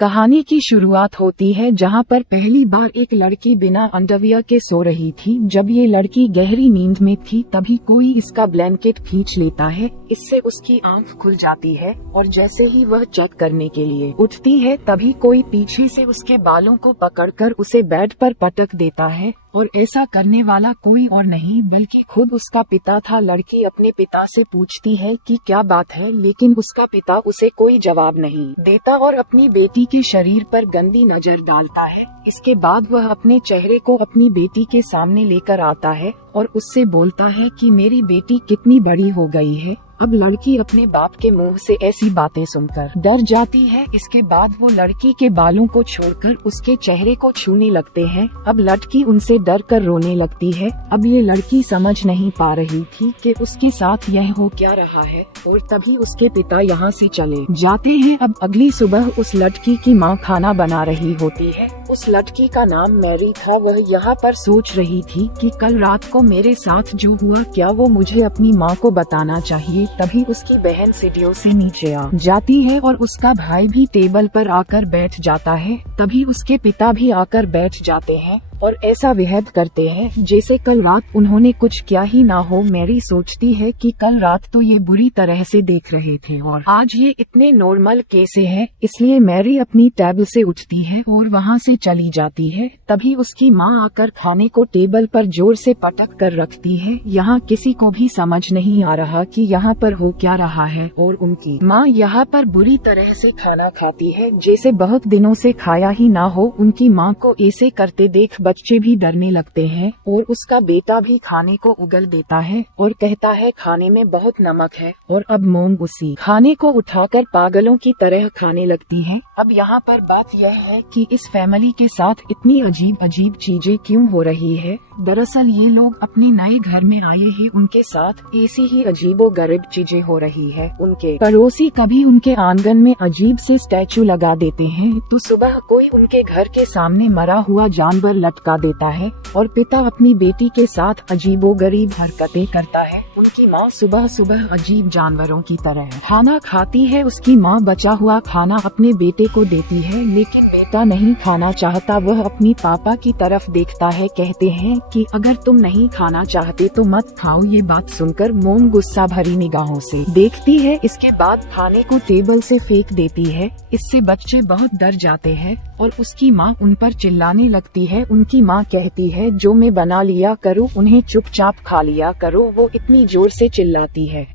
कहानी की शुरुआत होती है जहां पर पहली बार एक लड़की बिना अंडरवियर के सो रही थी। जब ये लड़की गहरी नींद में थी तभी कोई इसका ब्लैंकेट खींच लेता है। इससे उसकी आंख खुल जाती है और जैसे ही वह चेक करने के लिए उठती है तभी कोई पीछे से उसके बालों को पकड़कर उसे बेड पर पटक देता है और ऐसा करने वाला कोई और नहीं बल्कि खुद उसका पिता था। लड़की अपने पिता से पूछती है कि क्या बात है, लेकिन उसका पिता उसे कोई जवाब नहीं देता और अपनी बेटी के शरीर पर गंदी नजर डालता है। इसके बाद वह अपने चेहरे को अपनी बेटी के सामने लेकर आता है और उससे बोलता है कि मेरी बेटी कितनी बड़ी हो गई है। अब लड़की अपने बाप के मुंह से ऐसी बातें सुनकर डर जाती है। इसके बाद वो लड़की के बालों को छोड़कर उसके चेहरे को छूने लगते हैं। अब लड़की उनसे डर कर रोने लगती है। अब ये लड़की समझ नहीं पा रही थी कि उसके साथ यह हो क्या रहा है और तभी उसके पिता यहाँ से चले जाते हैं। अब अगली सुबह उस लड़की की माँ खाना बना रही होती है। उस लड़की का नाम मैरी था। वह यहाँ पर सोच रही थी कि कल रात को मेरे साथ जो हुआ क्या वो मुझे अपनी माँ को बताना चाहिए। तभी उसकी बहन सीढ़ियों से नीचे आ जाती है और उसका भाई भी टेबल पर आकर बैठ जाता है। तभी उसके पिता भी आकर बैठ जाते हैं और ऐसा विहेव करते हैं जैसे कल रात उन्होंने कुछ किया ही ना हो। मैरी सोचती है कि कल रात तो ये बुरी तरह से देख रहे थे और आज ये इतने नॉर्मल कैसे हैं। इसलिए मैरी अपनी टेबल से उठती है और वहाँ से चली जाती है। तभी उसकी माँ आकर खाने को टेबल पर जोर से पटक कर रखती है। यहाँ किसी को भी समझ नहीं आ रहा कि यहाँ पर हो क्या रहा है और उनकी माँ यहाँ पर बुरी तरह से खाना खाती है जैसे बहुत दिनों से खाया ही ना हो। उनकी माँ को ऐसे करते देख बच्चे भी डरने लगते हैं और उसका बेटा भी खाने को उगल देता है और कहता है खाने में बहुत नमक है और अब मोम उसी खाने को उठाकर पागलों की तरह खाने लगती है। अब यहाँ पर बात यह है कि इस फैमिली के साथ इतनी अजीब अजीब चीजें क्यों हो रही है। दरअसल ये लोग अपने नए घर में आए हैं, उनके साथ ऐसी ही अजीबोगरीब चीजें हो रही है। उनके पड़ोसी कभी उनके आंगन में अजीब से स्टैचू लगा देते हैं तो सुबह कोई उनके घर के सामने मरा हुआ जानवर लटका देता है और पिता अपनी बेटी के साथ अजीबोगरीब हरकतें करता है। उनकी माँ सुबह सुबह अजीब जानवरों की तरह खाना खाती है। उसकी माँ बचा हुआ खाना अपने बेटे को देती है लेकिन बेटा नहीं खाना चाहता। वह अपनी पापा की तरफ देखता है। कहते हैं कि अगर तुम नहीं खाना चाहते तो मत खाओ। ये बात सुनकर मोम गुस्सा भरी निगाहों से देखती है। इसके बाद खाने को टेबल से फेंक देती है। इससे बच्चे बहुत डर जाते हैं और उसकी माँ उन पर चिल्लाने लगती है। उनकी माँ कहती है जो मैं बना लिया करूँ उन्हें चुपचाप खा लिया करो। वो इतनी जोर से चिल्लाती है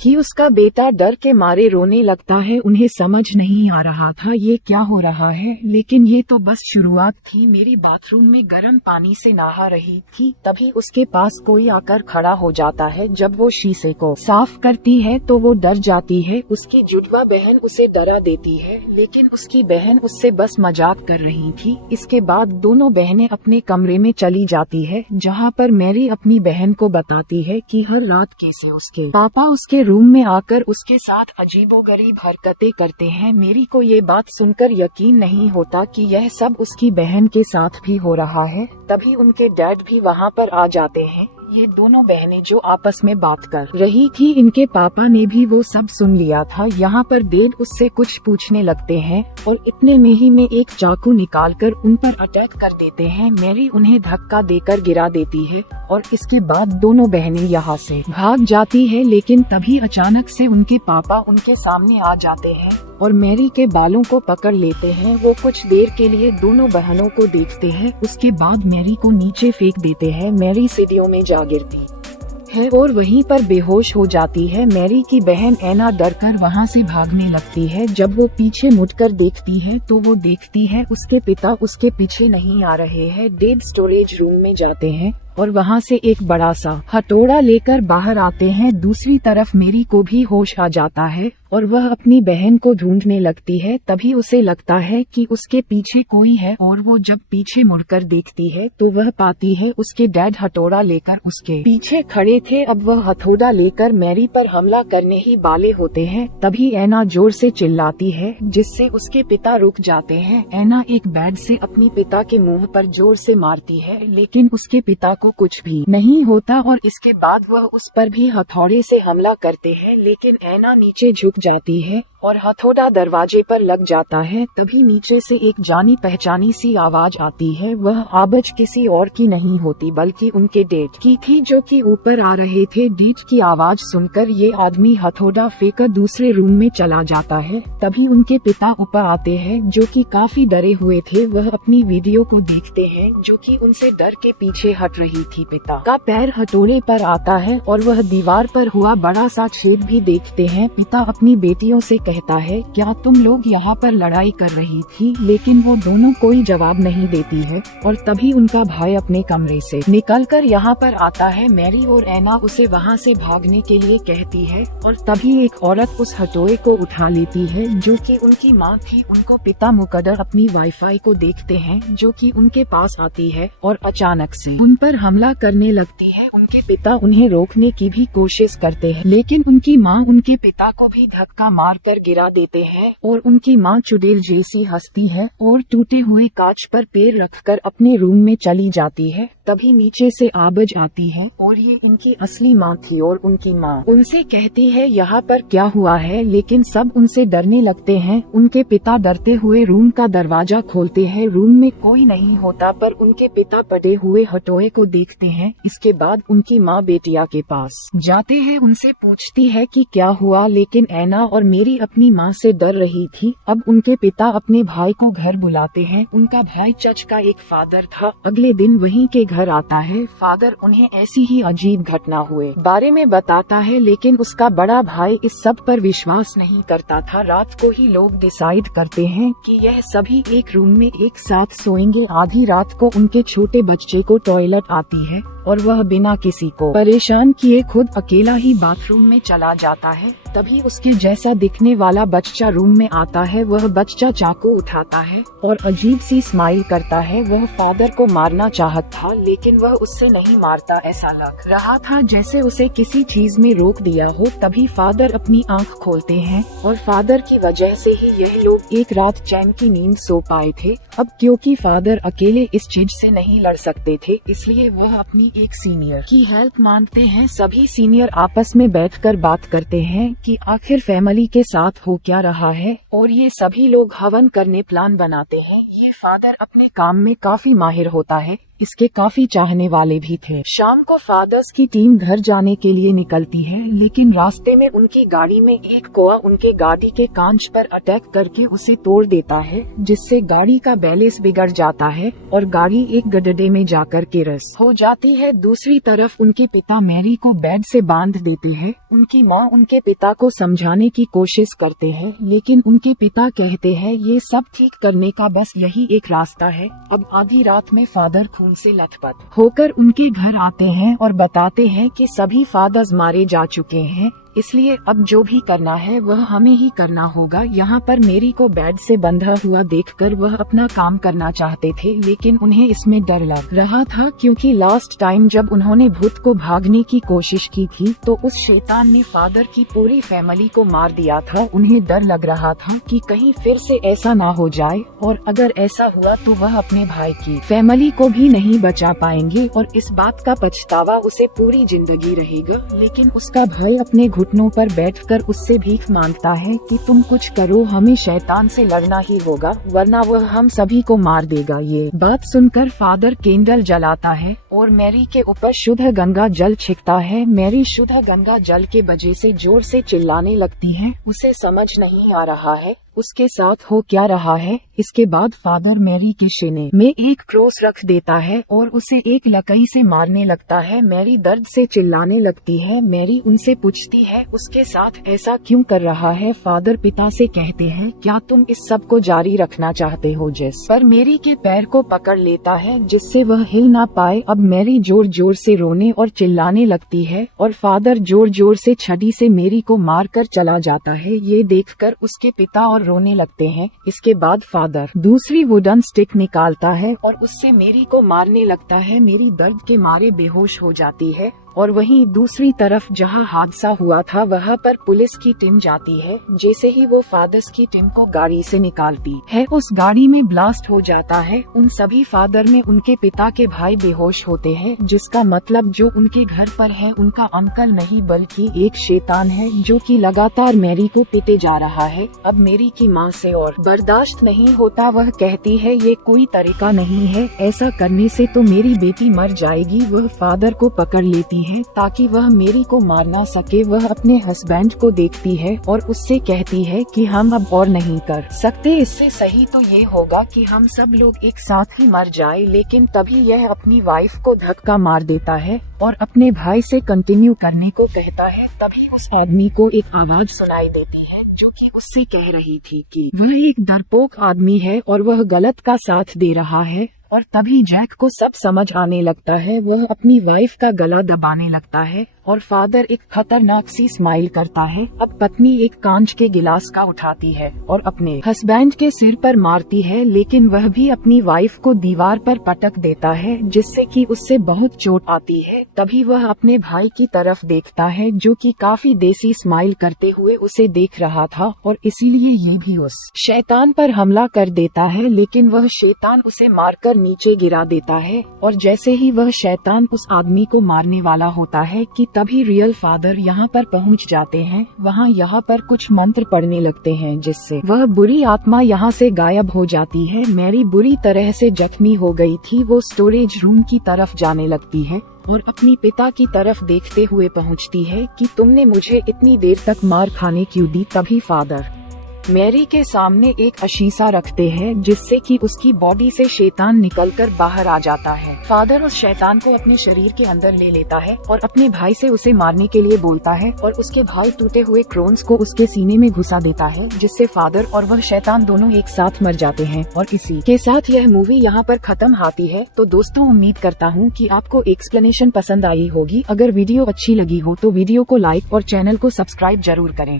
कि उसका बेटा डर के मारे रोने लगता है। उन्हें समझ नहीं आ रहा था ये क्या हो रहा है, लेकिन ये तो बस शुरुआत थी। मेरी बाथरूम में गर्म पानी से नहा रही थी तभी उसके पास कोई आकर खड़ा हो जाता है। जब वो शीशे को साफ करती है तो वो डर जाती है। उसकी जुड़वा बहन उसे डरा देती है लेकिन उसकी बहन उससे बस मजाक कर रही थी। इसके बाद दोनों बहनें अपने कमरे में चली जाती है जहाँ पर मैरी अपनी बहन को बताती है कि हर रात कैसे उसके पापा उसके रूम में आकर उसके साथ अजीबोगरीब हरकतें करते हैं। मेरी को ये बात सुनकर यकीन नहीं होता कि यह सब उसकी बहन के साथ भी हो रहा है। तभी उनके डैड भी वहाँ पर आ जाते हैं। ये दोनों बहनें जो आपस में बात कर रही थी इनके पापा ने भी वो सब सुन लिया था। यहाँ पर डैड उससे कुछ पूछने लगते हैं और इतने में ही में एक चाकू निकालकर उन पर अटैक कर देते हैं। मैरी उन्हें धक्का देकर गिरा देती है और इसके बाद दोनों बहनें यहाँ से भाग जाती है। लेकिन तभी अचानक से उनके पापा उनके सामने आ जाते हैं और मैरी के बालों को पकड़ लेते हैं। वो कुछ देर के लिए दोनों बहनों को देखते हैं। उसके बाद मैरी को नीचे फेंक देते हैं। मैरी सीढ़ियों में जा गिरती है और वहीं पर बेहोश हो जाती है। मैरी की बहन एना डरकर वहां से भागने लगती है। जब वो पीछे मुड़कर देखती है तो वो देखती है उसके पिता उसके पीछे नहीं आ रहे हैं। डैड स्टोरेज रूम में जाते हैं और वहाँ से एक बड़ा सा हथौड़ा लेकर बाहर आते हैं। दूसरी तरफ मैरी को भी होश आ जाता है और वह अपनी बहन को ढूंढने लगती है। तभी उसे लगता है कि उसके पीछे कोई है और वो जब पीछे मुड़कर देखती है तो वह पाती है उसके डैड हथौड़ा लेकर उसके पीछे खड़े थे। अब वह हथौड़ा लेकर मैरी पर हमला करने ही वाले होते हैं। तभी एना जोर से चिल्लाती है जिससे उसके पिता रुक जाते हैं। एना एक बैट से अपनी पिता के मुंह पर जोर से मारती है लेकिन उसके पिता को कुछ भी नहीं होता और इसके बाद वह उस पर भी हथौड़े से हमला करते हैं, लेकिन ऐना नीचे झुक जाती है और हथौड़ा दरवाजे पर लग जाता है। तभी नीचे से एक जानी पहचानी सी आवाज आती है। वह आवाज किसी और की नहीं होती बल्कि उनके डेड की थी, जो कि ऊपर आ रहे थे। डेड की आवाज सुनकर ये आदमी हथौड़ा फेंकर दूसरे रूम में चला जाता है। तभी उनके पिता ऊपर आते हैं, जो कि काफी डरे हुए थे। वह अपनी वीडियो को देखते हैं, जो कि उनसे डर के पीछे हट रही थी। पिता का पैर हथौड़े पर आता है और वह दीवार पर हुआ बड़ा सा छेद भी देखते हैं। पिता अपनी बेटियों से कहता है, क्या तुम लोग यहाँ पर लड़ाई कर रही थी? लेकिन वो दोनों कोई जवाब नहीं देती है। और तभी उनका भाई अपने कमरे से निकलकर यहाँ पर आता है। मैरी और ऐना उसे वहाँ से भागने के लिए कहती है और तभी एक औरत उस हथौड़े को उठा लेती है, जो कि उनकी माँ थी। उनको पिता मुकद्दर अपनी वाईफाई को देखते हैं, जो कि उनके पास आती है और अचानक से उन पर हमला करने लगती है। उनके पिता उन्हें रोकने की भी कोशिश करते हैं, लेकिन उनकी माँ उनके पिता को भी धक्का मारकर गिरा देते हैं और उनकी माँ चुड़ैल जैसी हंसती है और टूटे हुए कांच पर पैर रखकर अपने रूम में चली जाती है। तभी नीचे से आवाज आती है और ये इनकी असली माँ थी और उनकी माँ उनसे कहती है यहाँ पर क्या हुआ है, लेकिन सब उनसे डरने लगते हैं। उनके पिता डरते हुए रूम का दरवाजा खोलते हैं। रूम में कोई नहीं होता, पर उनके पिता पड़े हुए हथौड़े को देखते हैं। इसके बाद उनकी माँ बेटिया के पास जाते हैं, उनसे पूछती है कि क्या हुआ, लेकिन ऐना और मेरी अपनी माँ से डर रही थी। अब उनके पिता अपने भाई को घर बुलाते हैं। उनका भाई चर्च का एक फादर था। अगले दिन वहीं के घर आता है। फादर उन्हें ऐसी ही अजीब घटना हुए बारे में बताता है, लेकिन उसका बड़ा भाई इस सब पर विश्वास नहीं करता था। रात को ही लोग डिसाइड करते हैं कि यह सभी एक रूम में एक साथ सोएंगे। आधी रात को उनके छोटे बच्चे को टॉयलेट आती है और वह बिना किसी को परेशान किए खुद अकेला ही बाथरूम में चला जाता है। तभी उसके जैसा दिखने वाला बच्चा रूम में आता है। वह बच्चा चाकू उठाता है और अजीब सी स्माइल करता है। वह फादर को मारना चाहता था, लेकिन वह उससे नहीं मारता। ऐसा लग रहा था जैसे उसे किसी चीज में रोक दिया हो। तभी फादर अपनी आंख खोलते हैं और फादर की वजह से ही यह लोग एक रात चैन की नींद सो पाए थे। अब क्योंकि फादर अकेले इस चीज से नहीं लड़ सकते थे, इसलिए वह अपनी एक सीनियर की हेल्प मांगते हैं। सभी सीनियर आपस में बैठकर बात करते हैं कि आखिर फैमिली के साथ हो क्या रहा है, और ये सभी लोग हवन करने प्लान बनाते हैं। ये फादर अपने काम में काफी माहिर होता है, इसके काफी चाहने वाले भी थे। शाम को फादर्स की टीम घर जाने के लिए निकलती है, लेकिन रास्ते में उनकी गाड़ी में एक कौवा उनके गाड़ी के कांच पर अटैक करके उसे तोड़ देता है, जिससे गाड़ी का बैलेंस बिगड़ जाता है और गाड़ी एक गड्ढे में जाकर के रस हो जाती है। दूसरी तरफ उनके पिता मैरी को बेड से बांध देते हैं। उनकी माँ उनके पिता को समझाने की कोशिश करते हैं, लेकिन उनके पिता कहते हैं ये सब ठीक करने का बस यही एक रास्ता है। अब आधी रात में फादर खून से लथपथ होकर उनके घर आते हैं और बताते हैं कि सभी फादर्स मारे जा चुके हैं, इसलिए अब जो भी करना है वह हमें ही करना होगा। यहाँ पर मेरी को बेड से बंधा हुआ देखकर वह अपना काम करना चाहते थे, लेकिन उन्हें इसमें डर लग रहा था, क्योंकि लास्ट टाइम जब उन्होंने भूत को भागने की कोशिश की थी तो उस शैतान ने फादर की पूरी फैमिली को मार दिया था। उन्हें डर लग रहा था कि कहीं फिर से ऐसा ना हो जाए, और अगर ऐसा हुआ तो वह अपने भाई की फैमिली को भी नहीं बचा पाएंगे, और इस बात का पछतावा उसे पूरी जिंदगी रहेगा। लेकिन उसका भाई अपने घुटनों पर बैठकर उससे भीख मांगता है कि तुम कुछ करो, हमें शैतान से लड़ना ही होगा, वरना वह हम सभी को मार देगा। ये बात सुनकर फादर कैंडल जलाता है और मैरी के ऊपर शुद्ध गंगा जल छिड़कता है। मैरी शुद्ध गंगा जल के वजह से जोर से चिल्लाने लगती है। उसे समझ नहीं आ रहा है उसके साथ हो क्या रहा है। इसके बाद फादर मैरी के सीने में एक क्रॉस रख देता है और उसे एक लकड़ी से मारने लगता है। मैरी दर्द से चिल्लाने लगती है। मैरी उनसे पूछती है उसके साथ ऐसा क्यों कर रहा है। फादर पिता से कहते हैं क्या तुम इस सब को जारी रखना चाहते हो। जिस पर मैरी के पैर को पकड़ लेता है, जिससे वह हिल ना पाए। अब मैरी जोर जोर से रोने और चिल्लाने लगती है और फादर जोर जोर से छड़ी से मैरी को मार कर चला जाता है। ये देखकर उसके पिता और रोने लगते हैं। इसके बाद फादर दूसरी वुडन स्टिक निकालता है और उससे मैरी को मारने लगता है। मैरी दर्द के मारे बेहोश हो जाती है और वहीं दूसरी तरफ जहां हादसा हुआ था वहां पर पुलिस की टीम जाती है। जैसे ही वो फादर्स की टीम को गाड़ी से निकालती है, उस गाड़ी में ब्लास्ट हो जाता है। उन सभी फादर में उनके पिता के भाई बेहोश होते हैं, जिसका मतलब जो उनके घर पर है उनका अंकल नहीं बल्कि एक शैतान है जो कि लगातार मैरी को पीटे जा रहा है। अब मैरी की माँ से और बर्दाश्त नहीं होता, वह कहती है ये कोई तरीका नहीं है, ऐसा करने से तो मेरी बेटी मर जाएगी। वह फादर को पकड़ लेती है ताकि वह मैरी को मार ना सके। वह अपने हस्बैंड को देखती है और उससे कहती है कि हम अब और नहीं कर सकते, इससे सही तो ये होगा कि हम सब लोग एक साथ ही मर जाए। लेकिन तभी यह अपनी वाइफ को धक्का मार देता है और अपने भाई से कंटिन्यू करने को कहता है। तभी उस आदमी को एक आवाज सुनाई देती है जो कि उससे कह रही थी कि वह एक डरपोक आदमी है और वह गलत का साथ दे रहा है। और तभी जैक को सब समझ आने लगता है। वह अपनी वाइफ का गला दबाने लगता है और फादर एक खतरनाक सी स्माइल करता है। अब पत्नी एक कांच के गिलास का उठाती है और अपने हस्बैंड के सिर पर मारती है, लेकिन वह भी अपनी वाइफ को दीवार पर पटक देता है जिससे कि उससे बहुत चोट आती है। तभी वह अपने भाई की तरफ देखता है जो कि काफी देसी स्माइल करते हुए उसे देख रहा था और इसीलिए ये भी उस शैतान पर हमला कर देता है, लेकिन वह शैतान उसे मारकर नीचे गिरा देता है। और जैसे ही वह शैतान उस आदमी को मारने वाला होता है कि तभी रियल फादर यहाँ पर पहुँच जाते हैं। वहाँ यहाँ पर कुछ मंत्र पढ़ने लगते हैं जिससे वह बुरी आत्मा यहाँ से गायब हो जाती है। मैरी बुरी तरह से जख्मी हो गई थी। वो स्टोरेज रूम की तरफ जाने लगती है और अपनी पिता की तरफ देखते हुए पहुँचती है कि तुमने मुझे इतनी देर तक मार खाने क्यों दी। तभी फादर मैरी के सामने एक अशीसा रखते हैं जिससे कि उसकी बॉडी से शैतान निकलकर बाहर आ जाता है। फादर उस शैतान को अपने शरीर के अंदर ले लेता है और अपने भाई से उसे मारने के लिए बोलता है और उसके भाई टूटे हुए क्रोन्स को उसके सीने में घुसा देता है, जिससे फादर और वह शैतान दोनों एक साथ मर जाते हैं। और इसी के साथ यह मूवी यहाँ पर खत्म होती है। तो दोस्तों, उम्मीद करता हूँ कि आपको एक्सप्लेनेशन पसंद आई होगी। अगर वीडियो अच्छी लगी हो तो वीडियो को लाइक और चैनल को सब्सक्राइब जरूर करें।